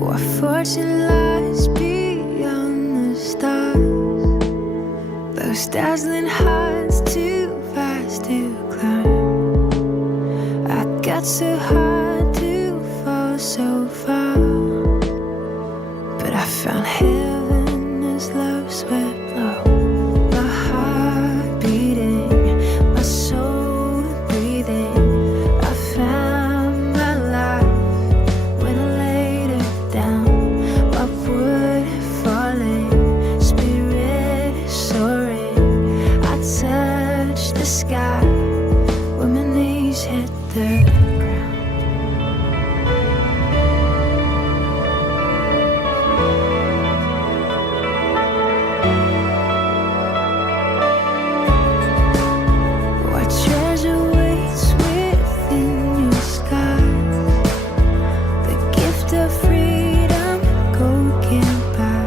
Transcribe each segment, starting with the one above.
What fortune lies beyond the stars? Those dazzling heights too fast to climb. I got so high to fall so far, but I found heaven as love swept low. My heart beating, my soul breathing. I found my life when I laid it down. Upward falling, spirit soaring. I touched the sky when my knees hit the ground. What treasure waits within your skies? The gift of freedom gold can't buy.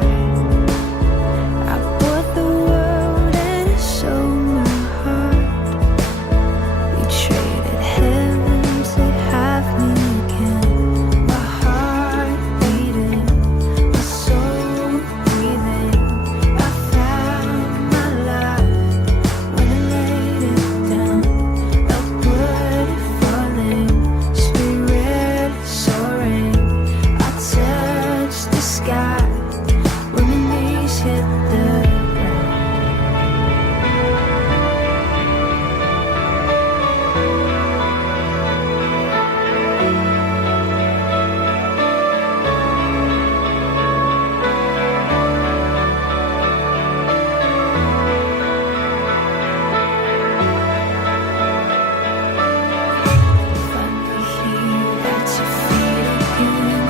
I bought the world and sold my heart. We traded heaven to have me again. My heart beating, my soul breathing. I found my life when I laid it down. Upward falling, spirit soaring. I touched the sky when my knees hit the ground. Finally here at your feet again.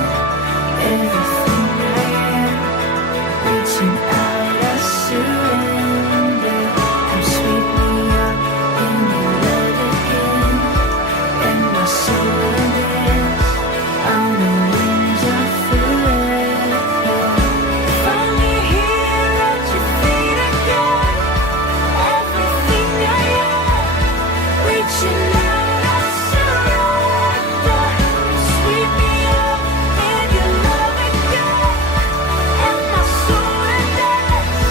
Everything I am, reaching out, I surrender. Come sweep me up in your love again, and my soul will dance on the wings of forever. Finally here at your feet again. Everything I am, reaching out, I surrender. Sweep me up in your love again, and my soul will dance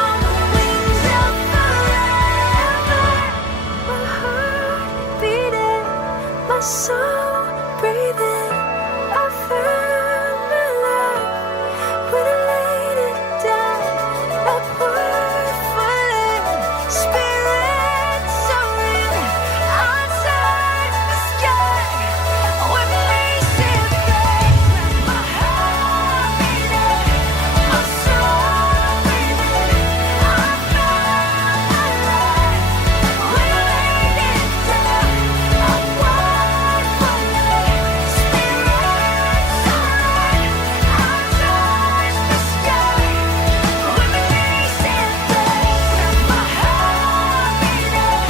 on the wings of forever. My heart beating, my soul breathing. I found my life when I laid it down. Upward falling, spirit soaring. I touched the sky when my knees hit the ground. My heart beating, my soul breathing. I found my life when I laid it down. Upward falling, spirit soaring. I touched the sky when my knees hit the ground. My heart beating,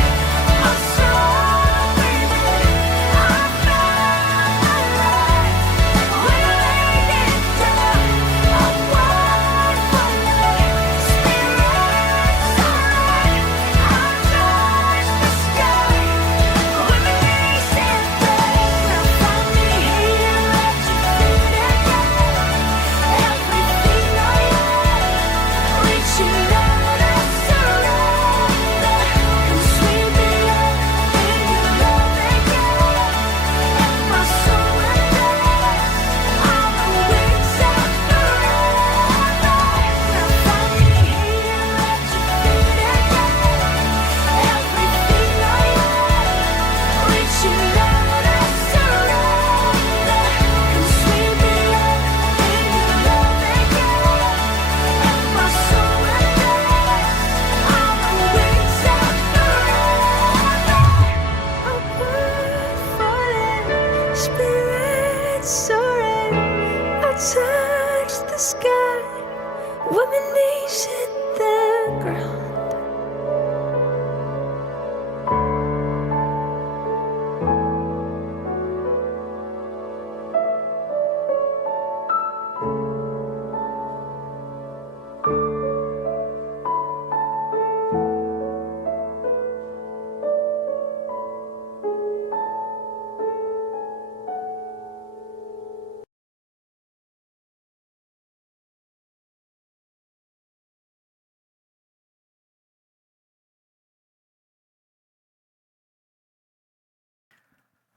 my soul breathing. I found my life when I laid it down. Upward falling, spirit soaring. I touched the sky when my knees hit the ground. Finally here at your feet again. Everything I am, reaching out, I surrender. Come sweep me up in your love again, and my soul will dance on the wings of forever. Finally here at your feet again. Everything I am, reaching out, I surrender. Come sweep me up in your love again, and my soul will dance on the wings of forever. Upward falling, spirit soaring. I touched the sky when my knees hit the ground.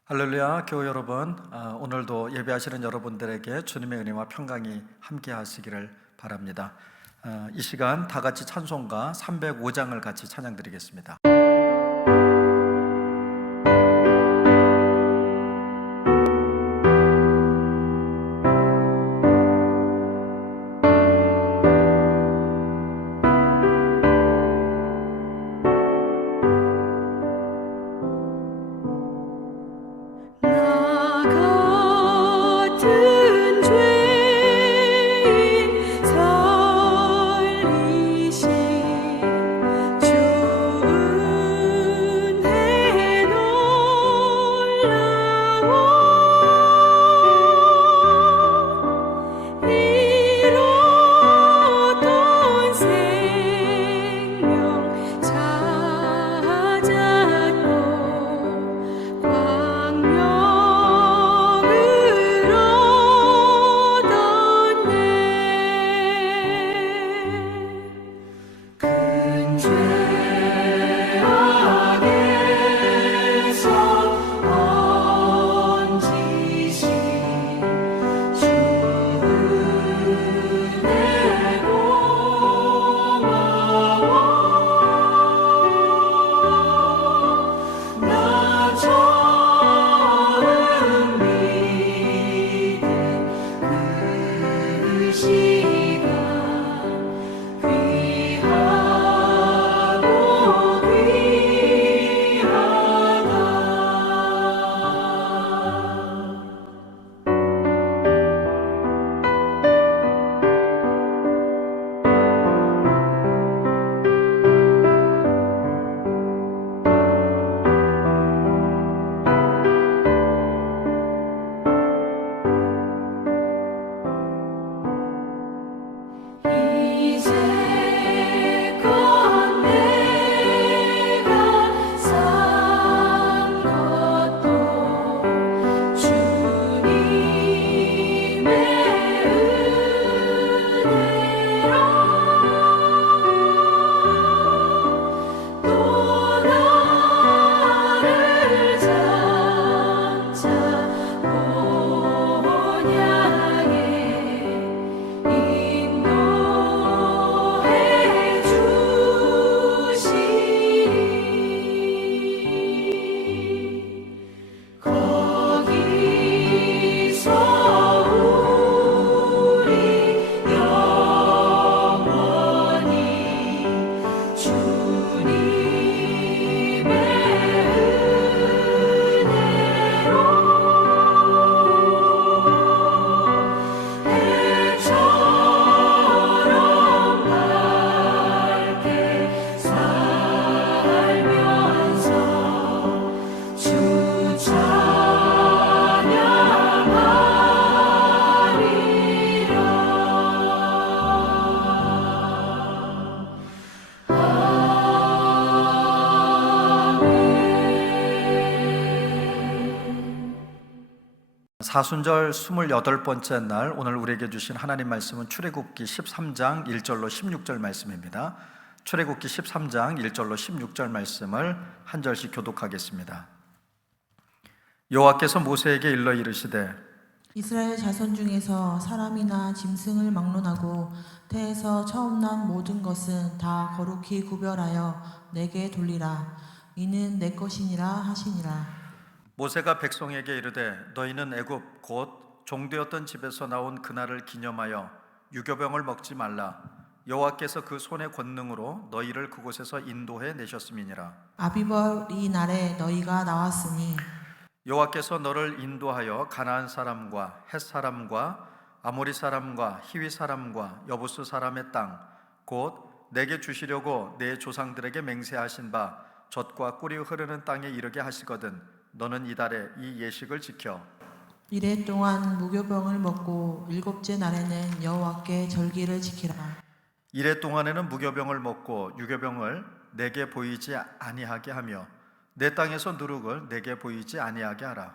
할렐루야, 교회 여러분, 오늘도 예배하시는 여러분들에게 주님의 은혜와 평강이 함께 하시기를 바랍니다. 이 시간 다 같이 찬송가 305장을 같이 찬양드리겠습니다. 같은 죄인 살리신 주 은혜 놀라워 잃었던 생명 찾았고 광명을 얻었네 큰 죄악에서 건지신 주 은혜 고마워 나 처음 믿은 그 시간 귀하고 귀하다 이제껏 내가 산 것도 주님의 은혜로 또 나를 장차 본향에 인도해 주시니 거기서 우리 영원히 주님의 은혜로 해처럼 밝게 살면서 주 찬양하리라. 사순절 28번째 날 오늘 우리에게 주신 하나님 말씀은 출애굽기 13장 1절로 16절 말씀입니다. 출애굽기 13장 1절로 16절 말씀을 한 절씩 교독하겠습니다. 여호와께서 모세에게 일러 이르시되 이스라엘 자손 중에서 사람이나 짐승을 막론하고 태에서 처음 난 모든 것은 다 거룩히 구별하여 내게 돌리라. 이는 내 것이니라 하시니라. 모세가 백성에게 이르되 너희는 애굽 곧 종되었던 집에서 나온 그날을 기념하여 유교병을 먹지 말라. 여호와께서 그 손의 권능으로 너희를 그곳에서 인도해 내셨음이니라. 아비벌 이 날에 너희가 나왔으니 여호와께서 너를 인도하여 가나안 사람과 헷 사람과 아모리 사람과 히위 사람과 여부스 사람의 땅 곧 내게 주시려고 내 조상들에게 맹세하신 바 젖과 꿀이 흐르는 땅에 이르게 하시거든 너는 이달에 이 예식을 지켜 이래 동안 무교병을 먹고 일곱째 날에는 여호와께 절기를 지키라. 이래 동안에는 무교병을 먹고 유교병을 내게 보이지 아니하게 하며 내 땅에서 누룩을 내게 보이지 아니하게 하라.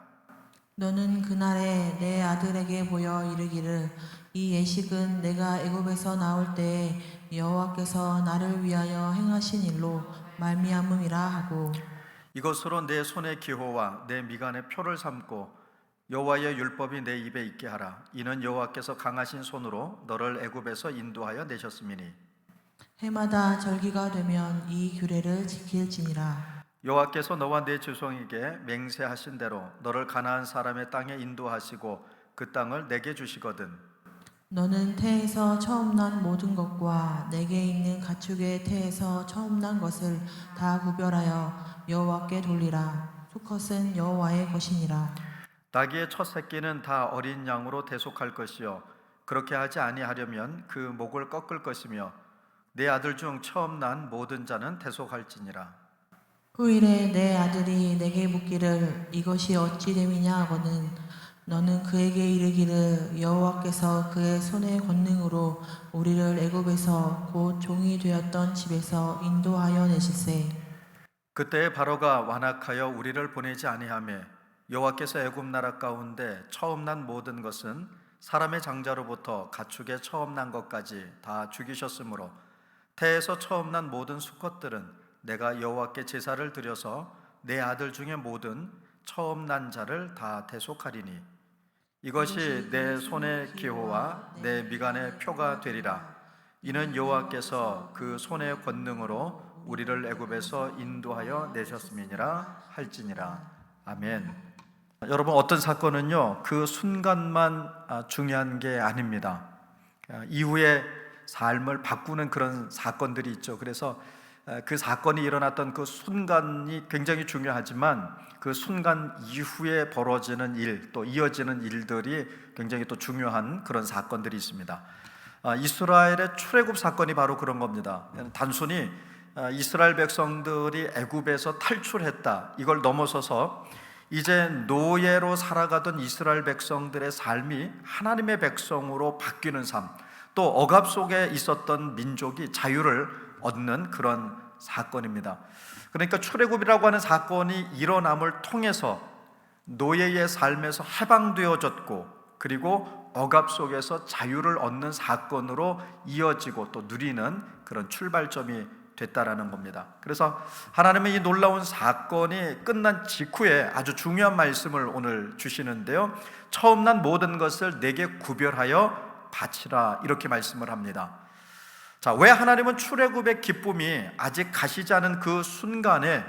너는 그날에 내 아들에게 보여 이르기를 이 예식은 내가 애굽에서 나올 때에 여호와께서 나를 위하여 행하신 일로 말미암음이라 하고 이것으로 내 손의 기호와 내 미간의 표를 삼고 여호와의 율법이 내 입에 있게 하라. 이는 여호와께서 강하신 손으로 너를 애굽에서 인도하여 내셨음이니. 해마다 절기가 되면 이 규례를 지킬지니라. 여호와께서 너와 내 조상에게 맹세하신 대로 너를 가나안 사람의 땅에 인도하시고 그 땅을 내게 주시거든. 너는 태에서 처음 난 모든 것과 내게 있는 가축의 태에서 처음 난 것을 다 구별하여 여호와께 돌리라. 수컷은 여호와의 것이니라. 나귀의 첫 새끼는 다 어린 양으로 대속할 것이요 그렇게 하지 아니하려면 그 목을 꺾을 것이며 내 아들 중 처음 난 모든 자는 대속할지니라. 후일에 내 아들이 내게 묻기를 이것이 어찌 됨이냐 하거든 너는 그에게 이르기를 여호와께서 그의 손의 권능으로 우리를 애굽에서 곧 종이 되었던 집에서 인도하여 내실세. 그때 바로가 완악하여 우리를 보내지 아니하며 여호와께서 애굽 나라 가운데 처음 난 모든 것은 사람의 장자로부터 가축의 처음 난 것까지 다 죽이셨으므로 태에서 처음 난 모든 수컷들은 내가 여호와께 제사를 드려서 내 아들 중에 모든 처음 난 자를 다 대속하리니 이것이 내 손의 기호와 내 미간의 표가 되리라. 이는 여호와께서 그 손의 권능으로 우리를 애굽에서 인도하여 내셨음이니라 할지니라. 아멘. 여러분, 어떤 사건은요 그 순간만 중요한 게 아닙니다. 이후에 삶을 바꾸는 그런 사건들이 있죠. 그래서 그 사건이 일어났던 그 순간이 굉장히 중요하지만 그 순간 이후에 벌어지는 일, 또 이어지는 일들이 굉장히 또 중요한 그런 사건들이 있습니다. 이스라엘의 출애굽 사건이 바로 그런 겁니다. 단순히 이스라엘 백성들이 애굽에서 탈출했다, 이걸 넘어서서 이제 노예로 살아가던 이스라엘 백성들의 삶이 하나님의 백성으로 바뀌는 삶, 또 억압 속에 있었던 민족이 자유를 얻는 그런 사건입니다. 그러니까 출애굽이라고 하는 사건이 일어남을 통해서 노예의 삶에서 해방되어졌고, 그리고 억압 속에서 자유를 얻는 사건으로 이어지고 또 누리는 그런 출발점이 됐다라는 겁니다. 그래서 하나님은 이 놀라운 사건이 끝난 직후에 아주 중요한 말씀을 오늘 주시는데요, 처음 난 모든 것을 내게 구별하여 바치라, 이렇게 말씀을 합니다. 자, 왜 하나님은 출애굽의 기쁨이 아직 가시지 않은 그 순간에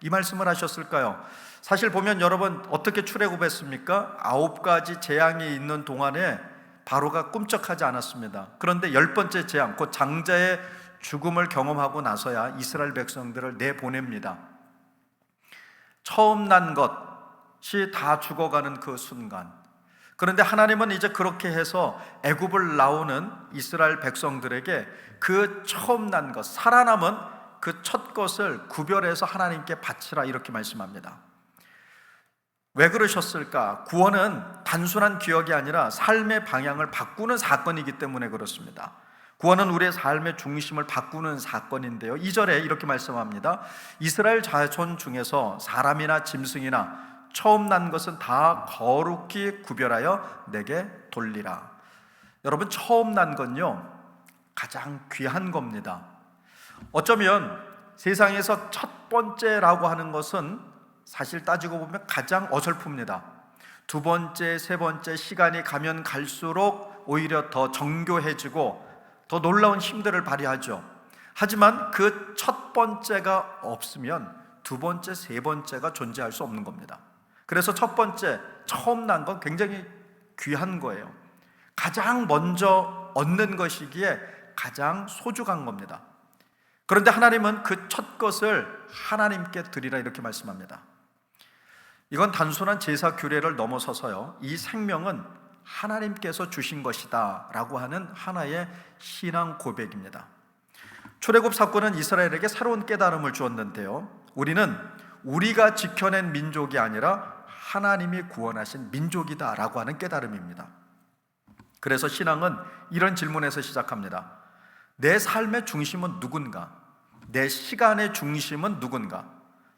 이 말씀을 하셨을까요? 사실 보면 여러분, 어떻게 출애굽했습니까? 9가지 재앙이 있는 동안에 바로가 꿈쩍하지 않았습니다. 그런데 10번째 재앙, 곧 장자의 죽음을 경험하고 나서야 이스라엘 백성들을 내보냅니다. 처음 난 것이 다 죽어가는 그 순간, 그런데 하나님은 이제 그렇게 해서 애굽을 나오는 이스라엘 백성들에게 그 처음 난 것, 살아남은 그 첫 것을 구별해서 하나님께 바치라, 이렇게 말씀합니다. 왜 그러셨을까? 구원은 단순한 기억이 아니라 삶의 방향을 바꾸는 사건이기 때문에 그렇습니다. 구원은 우리의 삶의 중심을 바꾸는 사건인데요, 2절에 이렇게 말씀합니다. 이스라엘 자손 중에서 사람이나 짐승이나 처음 난 것은 다 거룩히 구별하여 내게 돌리라. 여러분, 처음 난 건요 가장 귀한 겁니다. 어쩌면 세상에서 첫 번째라고 하는 것은 사실 따지고 보면 가장 어설픕니다. 두 번째, 세 번째 시간이 가면 갈수록 오히려 더 정교해지고 더 놀라운 힘들을 발휘하죠. 하지만 그 첫 번째가 없으면 두 번째, 세 번째가 존재할 수 없는 겁니다. 그래서 첫 번째, 처음 난 건 굉장히 귀한 거예요. 가장 먼저 얻는 것이기에 가장 소중한 겁니다. 그런데 하나님은 그 첫 것을 하나님께 드리라, 이렇게 말씀합니다. 이건 단순한 제사 규례를 넘어서서요, 이 생명은 하나님께서 주신 것이다 라고 하는 하나의 신앙 고백입니다. 출애굽 사건은 이스라엘에게 새로운 깨달음을 주었는데요, 우리는 우리가 지켜낸 민족이 아니라 하나님이 구원하신 민족이다 라고 하는 깨달음입니다. 그래서 신앙은 이런 질문에서 시작합니다. 내 삶의 중심은 누군가? 내 시간의 중심은 누군가?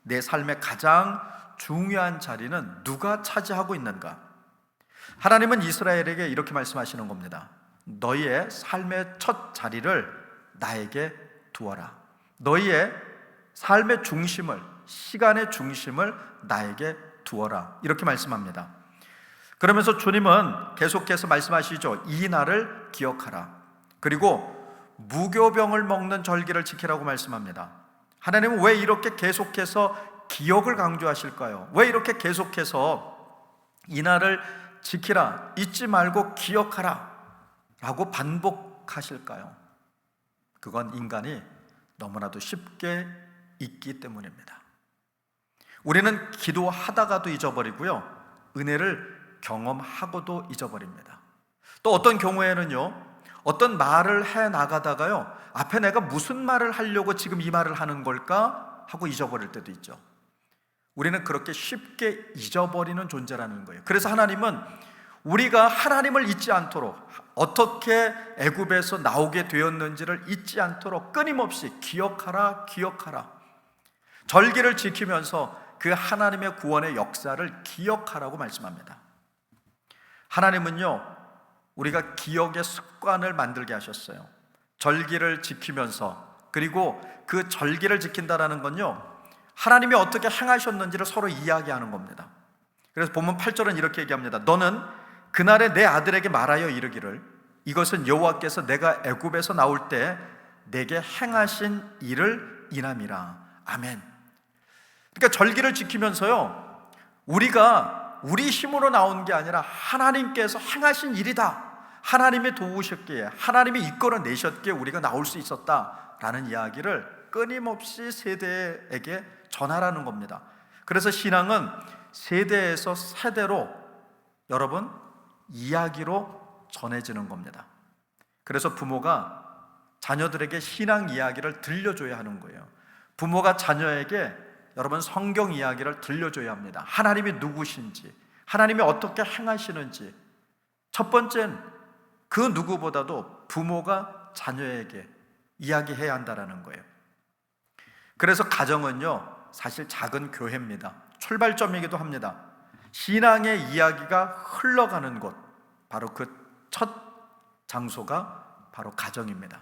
내 삶의 가장 중요한 자리는 누가 차지하고 있는가? 하나님은 이스라엘에게 이렇게 말씀하시는 겁니다. 너희의 삶의 첫 자리를 나에게 두어라. 너희의 삶의 중심을, 시간의 중심을 나에게 두어라, 이렇게 말씀합니다. 그러면서 주님은 계속해서 말씀하시죠. 이 날을 기억하라. 그리고 무교병을 먹는 절기를 지키라고 말씀합니다. 하나님은 왜 이렇게 계속해서 기억을 강조하실까요? 왜 이렇게 계속해서 이 날을 지키라, 잊지 말고 기억하라 라고 반복하실까요? 그건 인간이 너무나도 쉽게 잊기 때문입니다. 우리는 기도하다가도 잊어버리고요, 은혜를 경험하고도 잊어버립니다. 또 어떤 경우에는요, 어떤 말을 해 나가다가요, 앞에 내가 무슨 말을 하려고 지금 이 말을 하는 걸까 하고 잊어버릴 때도 있죠. 우리는 그렇게 쉽게 잊어버리는 존재라는 거예요. 그래서 하나님은 우리가 하나님을 잊지 않도록, 어떻게 애굽에서 나오게 되었는지를 잊지 않도록 끊임없이 기억하라, 기억하라, 절기를 지키면서 그 하나님의 구원의 역사를 기억하라고 말씀합니다. 하나님은요, 우리가 기억의 습관을 만들게 하셨어요. 절기를 지키면서, 그리고 그 절기를 지킨다라는 건요, 하나님이 어떻게 행하셨는지를 서로 이야기하는 겁니다. 그래서 본문 8절은 이렇게 얘기합니다. 너는 그날에 내 아들에게 말하여 이르기를, 이것은 여호와께서 내가 애굽에서 나올 때 내게 행하신 일을 인함이라. 아멘. 그러니까 절기를 지키면서요, 우리가 우리 힘으로 나온 게 아니라 하나님께서 행하신 일이다, 하나님이 도우셨기에, 하나님이 이끌어내셨기에 우리가 나올 수 있었다라는 이야기를 끊임없이 세대에게 전하라는 겁니다. 그래서 신앙은 세대에서 세대로, 여러분, 이야기로 전해지는 겁니다. 그래서 부모가 자녀들에게 신앙 이야기를 들려줘야 하는 거예요. 부모가 자녀에게, 여러분, 성경 이야기를 들려줘야 합니다. 하나님이 누구신지, 하나님이 어떻게 행하시는지. 첫 번째는 그 누구보다도 부모가 자녀에게 이야기해야 한다는 거예요. 그래서 가정은요, 사실 작은 교회입니다. 출발점이기도 합니다. 신앙의 이야기가 흘러가는 곳, 바로 그 첫 장소가 바로 가정입니다.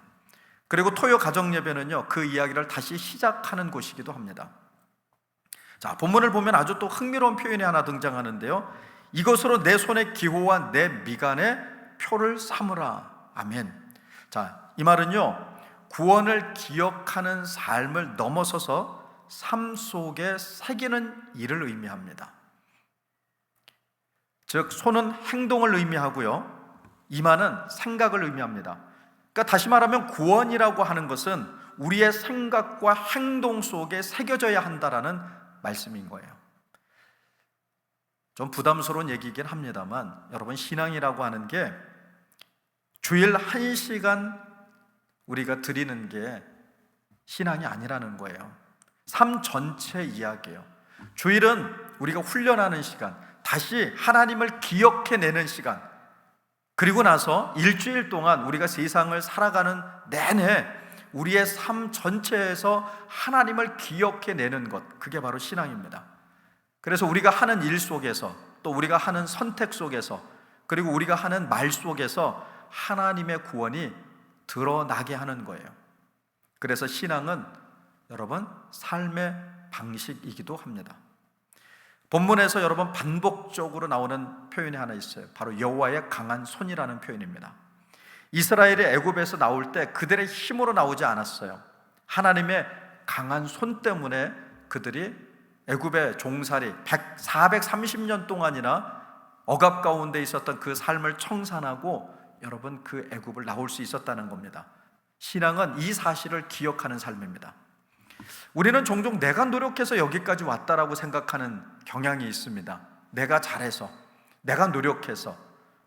그리고 토요 가정 예배는요, 그 이야기를 다시 시작하는 곳이기도 합니다. 자, 본문을 보면 아주 또 흥미로운 표현이 하나 등장하는데요, 이것으로 내 손의 기호와 내 미간의 표를 삼으라. 아멘. 자, 이 말은요, 구원을 기억하는 삶을 넘어서서 삶 속에 새기는 일을 의미합니다. 즉, 손은 행동을 의미하고요, 이마는 생각을 의미합니다. 그러니까 다시 말하면 구원이라고 하는 것은 우리의 생각과 행동 속에 새겨져야 한다라는 말씀인 거예요. 좀 부담스러운 얘기이긴 합니다만, 여러분, 신앙이라고 하는 게 주일 1시간 우리가 드리는 게 신앙이 아니라는 거예요. 삶 전체 이야기예요. 주일은 우리가 훈련하는 시간, 다시 하나님을 기억해내는 시간, 그리고 나서 일주일 동안 우리가 세상을 살아가는 내내 우리의 삶 전체에서 하나님을 기억해내는 것, 그게 바로 신앙입니다. 그래서 우리가 하는 일 속에서, 또 우리가 하는 선택 속에서, 그리고 우리가 하는 말 속에서 하나님의 구원이 드러나게 하는 거예요. 그래서 신앙은, 여러분, 삶의 방식이기도 합니다. 본문에서 여러분 반복적으로 나오는 표현이 하나 있어요. 바로 여호와의 강한 손이라는 표현입니다. 이스라엘이 애굽에서 나올 때 그들의 힘으로 나오지 않았어요. 하나님의 강한 손 때문에 그들이 애굽의 종살이 430년 동안이나 억압 가운데 있었던 그 삶을 청산하고, 여러분, 그 애굽을 나올 수 있었다는 겁니다. 신앙은 이 사실을 기억하는 삶입니다. 우리는 종종 내가 노력해서 여기까지 왔다라고 생각하는 경향이 있습니다. 내가 잘해서, 내가 노력해서,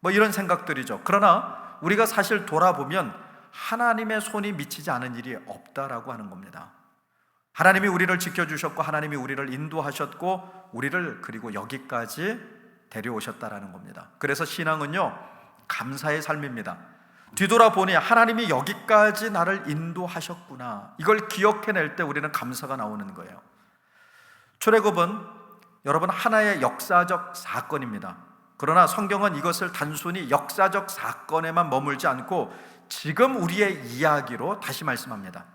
뭐 이런 생각들이죠. 그러나 우리가 사실 돌아보면 하나님의 손이 미치지 않은 일이 없다라고 하는 겁니다. 하나님이 우리를 지켜주셨고, 하나님이 우리를 인도하셨고, 우리를 그리고 여기까지 데려오셨다라는 겁니다. 그래서 신앙은요, 감사의 삶입니다. 뒤돌아보니 하나님이 여기까지 나를 인도하셨구나, 이걸 기억해낼 때 우리는 감사가 나오는 거예요. 출애굽은 여러분 하나의 역사적 사건입니다. 그러나 성경은 이것을 단순히 역사적 사건에만 머물지 않고 지금 우리의 이야기로 다시 말씀합니다.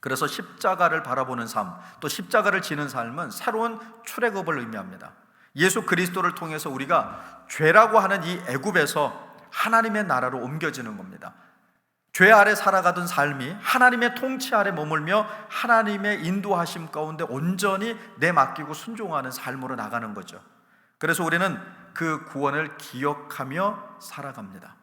그래서 십자가를 바라보는 삶, 또 십자가를 지는 삶은 새로운 출애굽을 의미합니다. 예수 그리스도를 통해서 우리가 죄라고 하는 이 애굽에서 하나님의 나라로 옮겨지는 겁니다. 죄 아래 살아가던 삶이 하나님의 통치 아래 머물며 하나님의 인도하심 가운데 온전히 내맡기고 순종하는 삶으로 나가는 거죠. 그래서 우리는 그 구원을 기억하며 살아갑니다.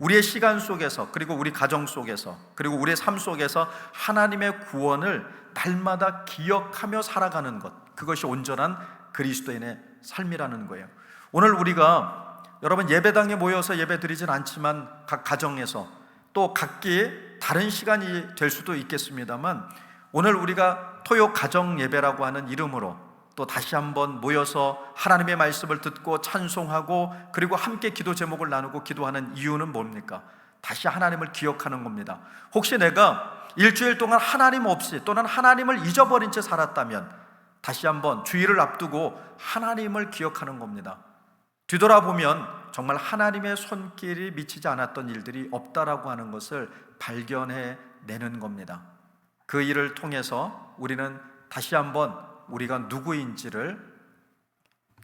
우리의 시간 속에서, 그리고 우리 가정 속에서, 그리고 우리의 삶 속에서 하나님의 구원을 날마다 기억하며 살아가는 것, 그것이 온전한 그리스도인의 삶이라는 거예요. 오늘 우리가 여러분 예배당에 모여서 예배 드리진 않지만 각 가정에서 또 각기 다른 시간이 될 수도 있겠습니다만, 오늘 우리가 토요 가정 예배라고 하는 이름으로 또 다시 한번 모여서 하나님의 말씀을 듣고 찬송하고 그리고 함께 기도 제목을 나누고 기도하는 이유는 뭡니까? 다시 하나님을 기억하는 겁니다. 혹시 내가 일주일 동안 하나님 없이 또는 하나님을 잊어버린 채 살았다면 다시 한번 주일을 앞두고 하나님을 기억하는 겁니다. 뒤돌아보면 정말 하나님의 손길이 미치지 않았던 일들이 없다라고 하는 것을 발견해내는 겁니다. 그 일을 통해서 우리는 다시 한번 우리가 누구인지를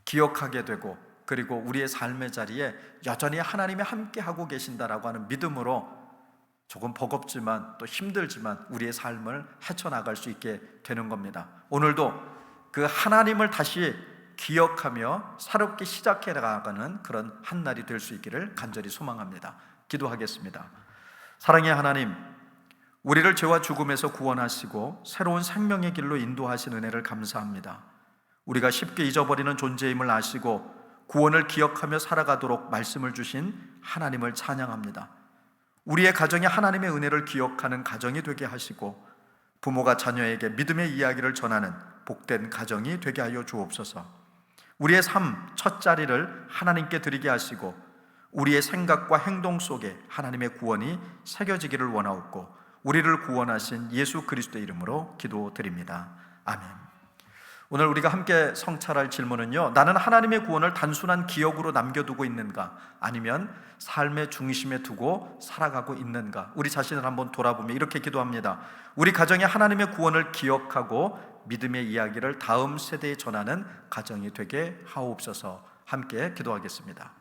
기억하게 되고, 그리고 우리의 삶의 자리에 여전히 하나님이 함께하고 계신다라고 하는 믿음으로 조금 버겁지만 또 힘들지만 우리의 삶을 헤쳐나갈 수 있게 되는 겁니다. 오늘도 그 하나님을 다시 기억하며 새롭게 시작해 나가는 그런 한 날이 될 수 있기를 간절히 소망합니다. 기도하겠습니다. 사랑의 하나님, 우리를 죄와 죽음에서 구원하시고 새로운 생명의 길로 인도하신 은혜를 감사합니다. 우리가 쉽게 잊어버리는 존재임을 아시고 구원을 기억하며 살아가도록 말씀을 주신 하나님을 찬양합니다. 우리의 가정이 하나님의 은혜를 기억하는 가정이 되게 하시고 부모가 자녀에게 믿음의 이야기를 전하는 복된 가정이 되게 하여 주옵소서. 우리의 삶 첫 자리를 하나님께 드리게 하시고 우리의 생각과 행동 속에 하나님의 구원이 새겨지기를 원하옵고 우리를 구원하신 예수 그리스도의 이름으로 기도드립니다. 아멘. 오늘 우리가 함께 성찰할 질문은요, 나는 하나님의 구원을 단순한 기억으로 남겨두고 있는가, 아니면 삶의 중심에 두고 살아가고 있는가? 우리 자신을 한번 돌아보며 이렇게 기도합니다. 우리 가정이 하나님의 구원을 기억하고 믿음의 이야기를 다음 세대에 전하는 가정이 되게 하옵소서. 함께 기도하겠습니다.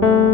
주